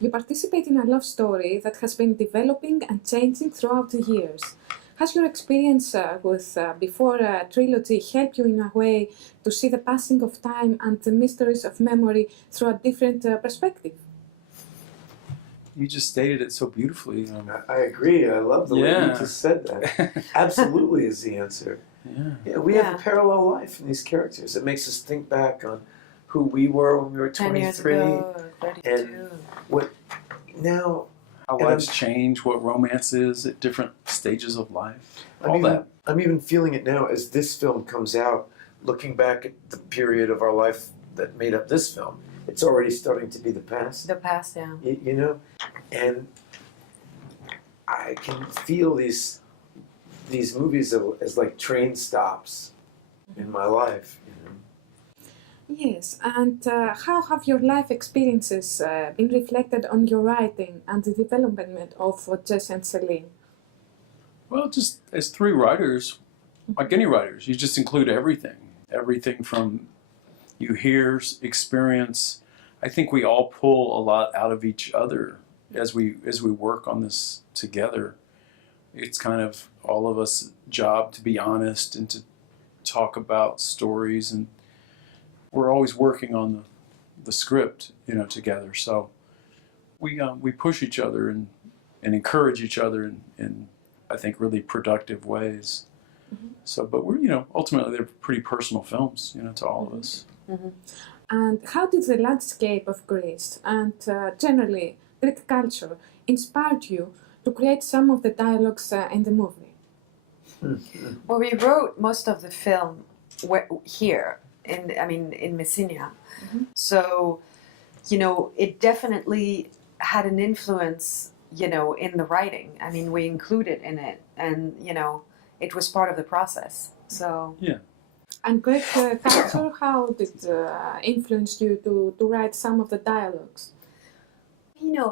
You participate in a love story that has been developing and changing throughout the years. Has your experience with before trilogy helped you in a way to see the passing of time and the mysteries of memory through a different perspective? You just stated it so beautifully. I agree. I love the way you just said that. Absolutely is the answer. Yeah, we have a parallel life in these characters. It makes us think back on who we were when we were 23. 10 years ago, 32. And what now... How lives change, what romance is at different stages of life. I'm even feeling it now as this film comes out, looking back at the period of our life that made up this film. It's already starting to be the past. The past, yeah. You know? And I can feel these movies as like train stops in my life. Yes, and how have your life experiences been reflected on your writing and the development of Jesse and Shelin? Well, just as three writers, like any writers, you just include everything. Everything from you hear, experience. I think we all pull a lot out of each other as we work on this together. It's kind of all of us' job to be honest and to talk about stories, and we're always working on the script, together. So we push each other and encourage each other in I think really productive ways. So, but we're ultimately they're pretty personal films, to all of us. And how did the landscape of Greece and generally Greek culture inspired you to create some of the dialogues in the movie? Well, we wrote most of the film here. In Messina. So, it definitely had an influence, in the writing. I mean, we included in it, and, it was part of the process. So yeah. And Greek culture, how did influence you to write some of the dialogues?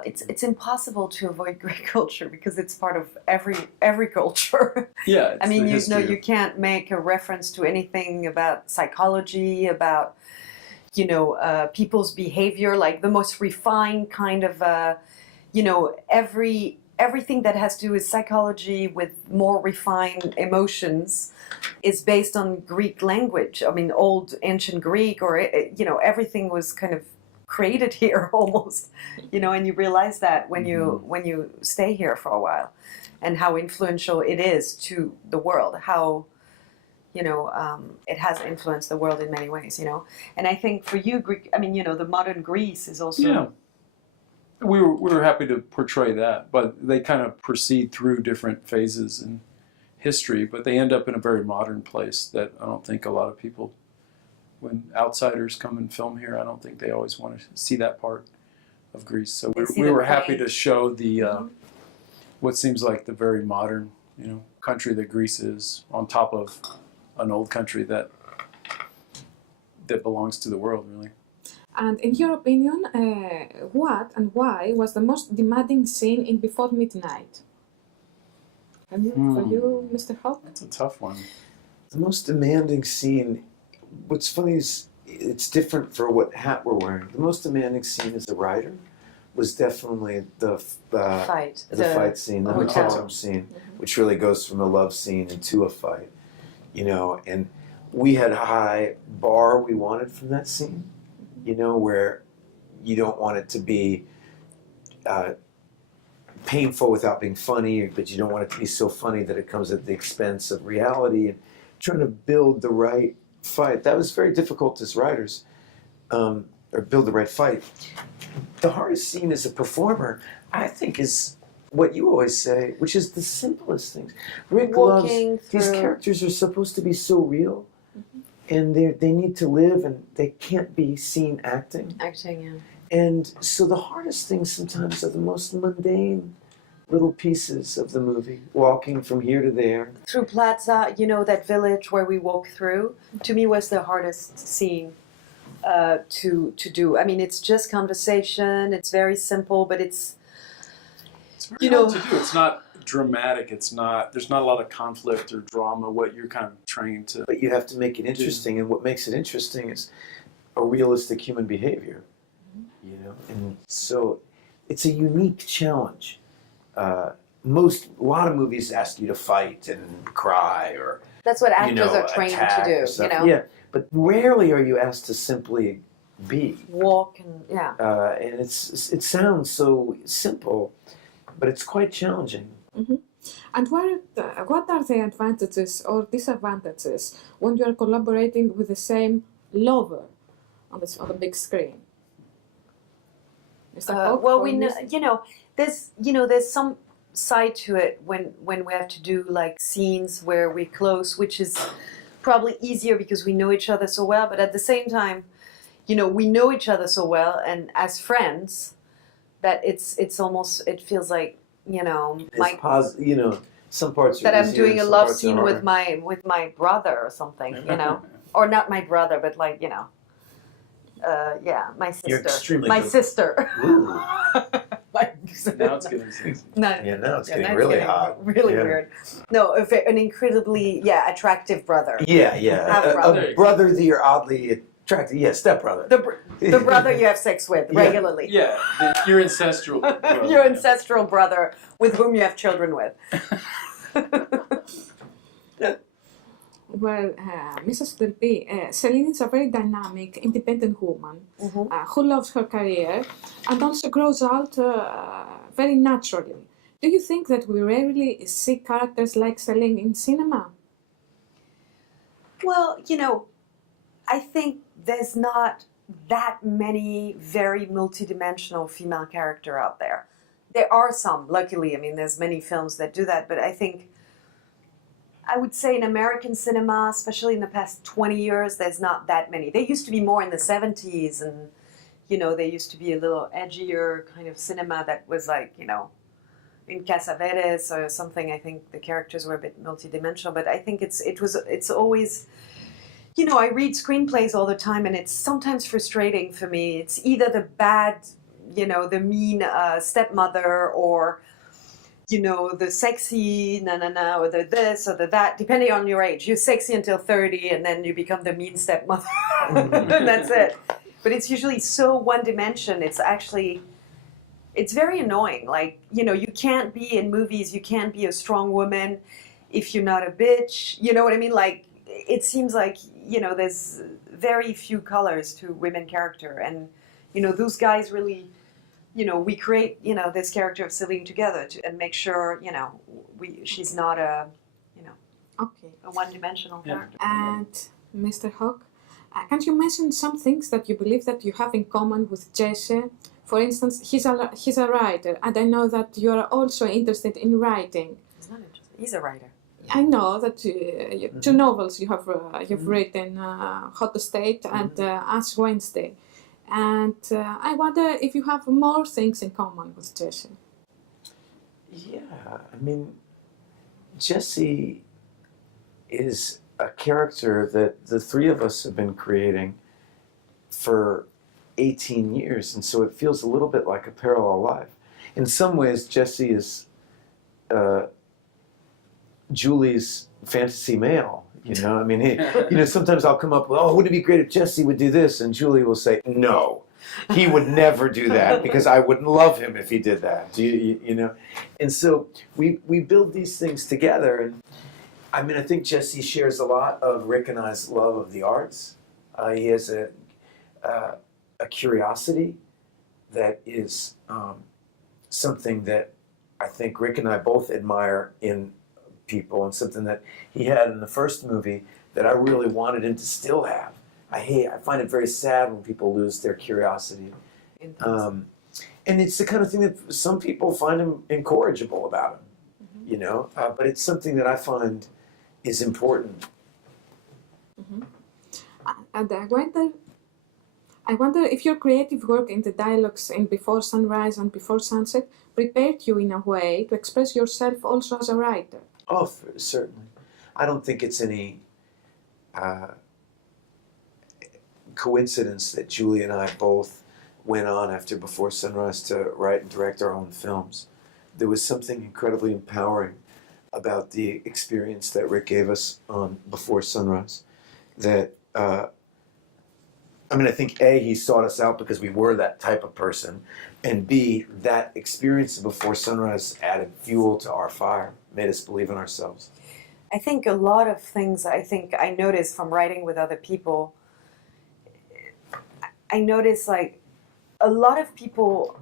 It's impossible to avoid Greek culture because it's part of every culture. Yeah, I mean, you can't make a reference to anything about psychology, about people's behavior, like the most refined kind of everything that has to do with psychology with more refined emotions is based on Greek language. I mean, old ancient Greek, or everything was kind of created here almost, and you realize that when you stay here for a while, and how influential it is to the world, how it has influenced the world in many ways, And I think for you, Greek, I mean, the modern Greece is also. Yeah, we were happy to portray that, but they kind of proceed through different phases in history, but they end up in a very modern place that I don't think a lot of people. When outsiders come and film here, I don't think they always want to see that part of Greece. So we were happy to show the what seems like the very modern, country that Greece is, on top of an old country that belongs to the world, really. And in your opinion, what and why was the most demanding scene in Before Midnight? For you, Mr. Hawke? That's a tough one. The most demanding scene. What's funny is it's different for what hat we're wearing. The most demanding scene as a writer was definitely the fight scene, the hotel room scene, which really goes from a love scene into a fight. And we had a high bar we wanted from that scene, where you don't want it to be painful without being funny, but you don't want it to be so funny that it comes at the expense of reality, and trying to build the right fight. That was very difficult as writers, or build the right fight. The hardest scene as a performer, I think, is what you always say, which is the simplest things. Rick loves, these characters are supposed to be so real, and they need to live, and they can't be seen acting. And so the hardest things sometimes are the most mundane little pieces of the movie, walking from here to there. Through Plaza, that village where we walk through, to me was the hardest scene to do. I mean, it's just conversation, it's very simple, but it's very hard to do. It's not dramatic, there's not a lot of conflict or drama, what you're kind of trained to. But you have to make it interesting, and what makes it interesting is a realistic human behavior, And so it's a unique challenge. A lot of movies ask you to fight and cry or That's what actors are trained to attack or do, something. Yeah, but rarely are you asked to simply be. Walk and, yeah. And it sounds so simple, but it's quite challenging. Mm-hmm. And what are the advantages or disadvantages when you are collaborating with the same lover on the big screen? Mr. Hawke, Well, we know, there's some side to it when we have to do like scenes where we're close, which is probably easier because we know each other so well. But at the same time, we know each other so well, and as friends, that it's almost, it feels like, some parts that are I'm easier doing and a some love parts are scene harder. with my brother or something, or not my brother, but like my sister. You're extremely my good. sister. Ooh. Now it's getting sexy. No, Yeah, now it's yeah, getting that's really getting hot. really Yeah. weird. No, an incredibly attractive brother. Yeah. Half-brother. A brother that you're oddly attracted. Yeah, stepbrother. The brother you have sex with Yeah. regularly. Yeah, your ancestral brother. Your ancestral brother with whom you have children with. Well, Mrs. Delpy, Selein is a very dynamic, independent woman who loves her career and also grows out very naturally. Do you think that we rarely see characters like Selein in cinema? Well, I think there's not that many very multidimensional female characters out there. There are some, luckily. I mean, there's many films that do that, but I would say in American cinema, especially in the past 20 years, there's not that many. There used to be more in the 70s, and, there used to be a little edgier kind of cinema that was like, in Casavetes or something. I think the characters were a bit multidimensional, but I think it's always, I read screenplays all the time, and it's sometimes frustrating for me. It's either the bad, the mean stepmother, or the sexy or the this or the that, depending on your age. You're sexy until 30, and then you become the mean stepmother, and that's it. But it's usually so one dimension. It's very annoying. Like, you can't be in movies, you can't be a strong woman if you're not a bitch. You know what I mean? Like, it seems like, there's very few colors to women character. And, those guys really, we create, this character of Selein together and make sure, she's not a one-dimensional character. And Mr. Hawke, can you mention some things that you believe that you have in common with Τζέσι? For instance, he's a writer, and I know that you are also interested in writing. He's not interested. He's a writer. I know that two novels you've written, Hot State and Ash Wednesday. And I wonder if you have more things in common with Τζέσι. Yeah, I mean, Jesse is a character that the three of us have been creating for 18 years, and so it feels a little bit like a parallel life. In some ways, Jesse is Julie's fantasy male. I mean, sometimes I'll come up with, wouldn't it be great if Jesse would do this? And Julie will say, no, he would never do that because I wouldn't love him if he did that. And so we build these things together. And I mean, I think Jesse shares a lot of Rick and I's love of the arts. He has a curiosity that is something that I think Rick and I both admire in people, and something that he had in the first movie that I really wanted him to still have. I find it very sad when people lose their curiosity. And it's the kind of thing that some people find incorrigible about him, but it's something that I find is important. And I wonder if your creative work in the dialogues in Before Sunrise and Before Sunset prepared you in a way to express yourself also as a writer. Oh, certainly. I don't think it's any coincidence that Julie and I both went on after Before Sunrise to write and direct our own films. There was something incredibly empowering about the experience that Rick gave us on Before Sunrise that I mean, I think A, he sought us out because we were that type of person, and B, that experience before sunrise added fuel to our fire, made us believe in ourselves. I think a lot of things I noticed from writing with other people, I noticed like a lot of people,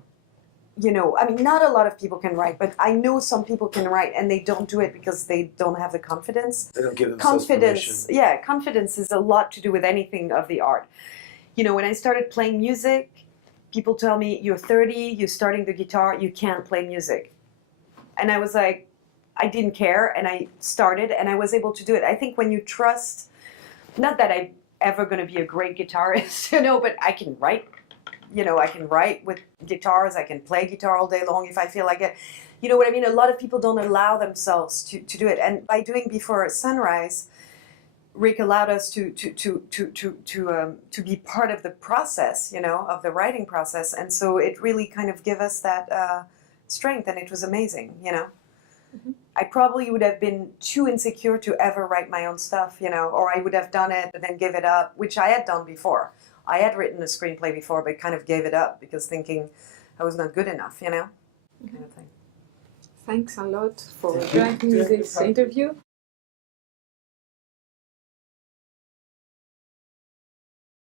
you know, I mean, not a lot of people can write, but I know some people can write and they don't do it because they don't have the confidence. They don't give themselves permission. Yeah, confidence is a lot to do with anything of the art. You know, when I started playing music, people tell me, you're 30, you're starting the guitar, you can't play music. And I was like, I didn't care, and I started, and I was able to do it. I think when you trust, not that I'm ever going to be a great guitarist, you know, but I can write. You know, I can write with guitars, I can play guitar all day long if I feel like it. You know what I mean? A lot of people don't allow themselves to do it. And by doing Before Sunrise, Rick allowed us to be part of the process, you know, of the writing process. And so it really kind of gave us that strength, and it was amazing, you know. Mm-hmm. I probably would have been too insecure to ever write my own stuff, you know, or I would have done it but then give it up, which I had done before. I had written a screenplay before, but kind of gave it up because thinking I was not good enough, you know, kind of thing. Thanks a lot for granting me this interview.